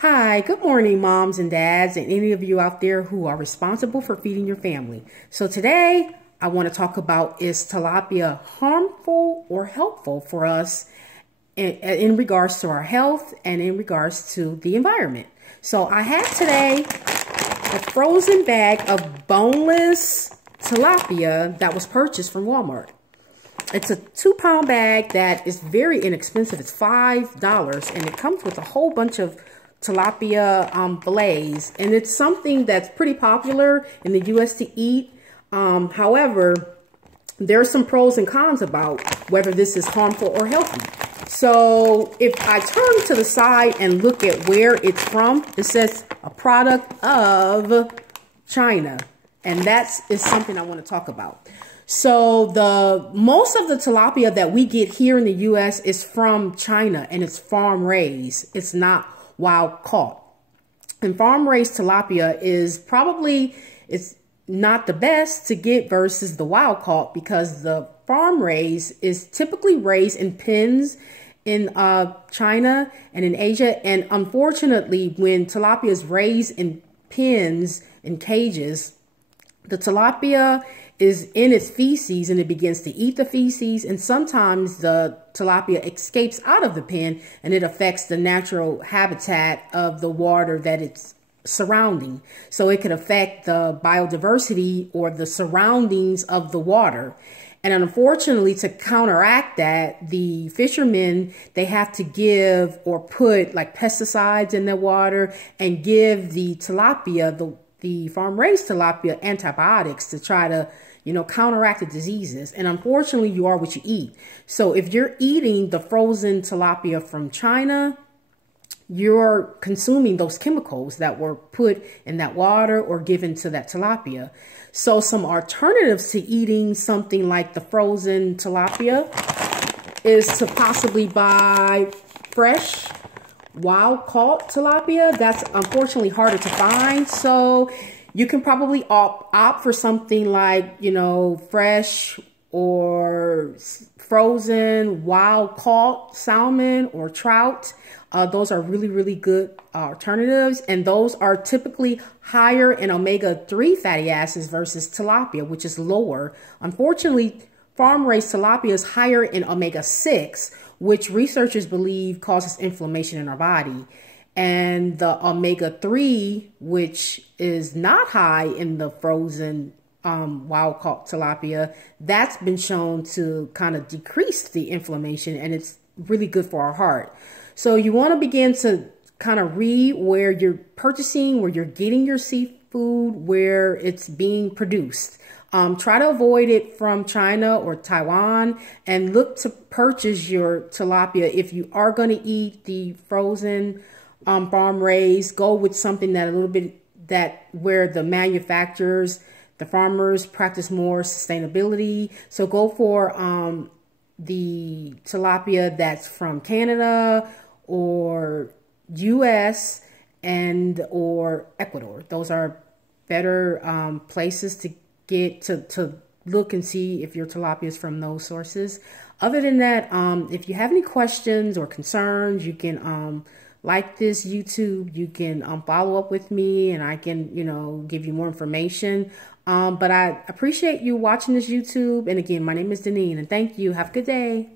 Hi, good morning, moms and dads, and any of you out there who are responsible for feeding your family. So today, I want to talk about, is tilapia harmful or helpful for us in regards to our health and in regards to the environment? So I have today a frozen bag of boneless tilapia that was purchased from Walmart. It's a 2-pound bag that is very inexpensive. It's $5, and it comes with a whole bunch of tilapia fillets, and it's something that's pretty popular in the U.S. to eat. However, there are some pros and cons about whether this is harmful or healthy. So if I turn to the side and look at where it's from, it says a product of China, and that is something I want to talk about. So most of the tilapia that we get here in the U.S. is from China, and it's farm raised. It's not wild caught. And farm raised tilapia is it's not the best to get versus the wild caught, because the farm raised is typically raised in pens in China and in Asia. And unfortunately, when tilapia is raised in pens and cages, the tilapia is in its feces and it begins to eat the feces, and sometimes the tilapia escapes out of the pen and it affects the natural habitat of the water that it's surrounding. So it could affect the biodiversity or the surroundings of the water. And unfortunately, to counteract that, the fishermen, they have to give or put like pesticides in their water and give the tilapia, the farm-raised tilapia, antibiotics to try to, counteract the diseases. And unfortunately, you are what you eat. So if you're eating the frozen tilapia from China, you're consuming those chemicals that were put in that water or given to that tilapia. So some alternatives to eating something like the frozen tilapia is to possibly buy fresh, wild-caught tilapia. That's unfortunately harder to find. So you can probably opt for something like, fresh or frozen wild-caught salmon or trout. Those are really, really good alternatives. And those are typically higher in omega-3 fatty acids versus tilapia, which is lower. Unfortunately, farm-raised tilapia is higher in omega-6, which researchers believe causes inflammation in our body. And the omega-3, which is not high in the frozen wild-caught tilapia, that's been shown to kind of decrease the inflammation, and it's really good for our heart. So you want to begin to kind of read where you're purchasing, where you're getting your seafood, where it's being produced. Try to avoid it from China or Taiwan, and look to purchase your tilapia. If you are going to eat the frozen farm raised, go with something where the manufacturers, the farmers practice more sustainability. So go for the tilapia that's from Canada or US or Ecuador. Those are better places to get to look and see if your tilapia is from those sources. Other than that, if you have any questions or concerns, you can like this YouTube. You can follow up with me, and I can give you more information. But I appreciate you watching this YouTube. And again, my name is Deneen, and thank you. Have a good day.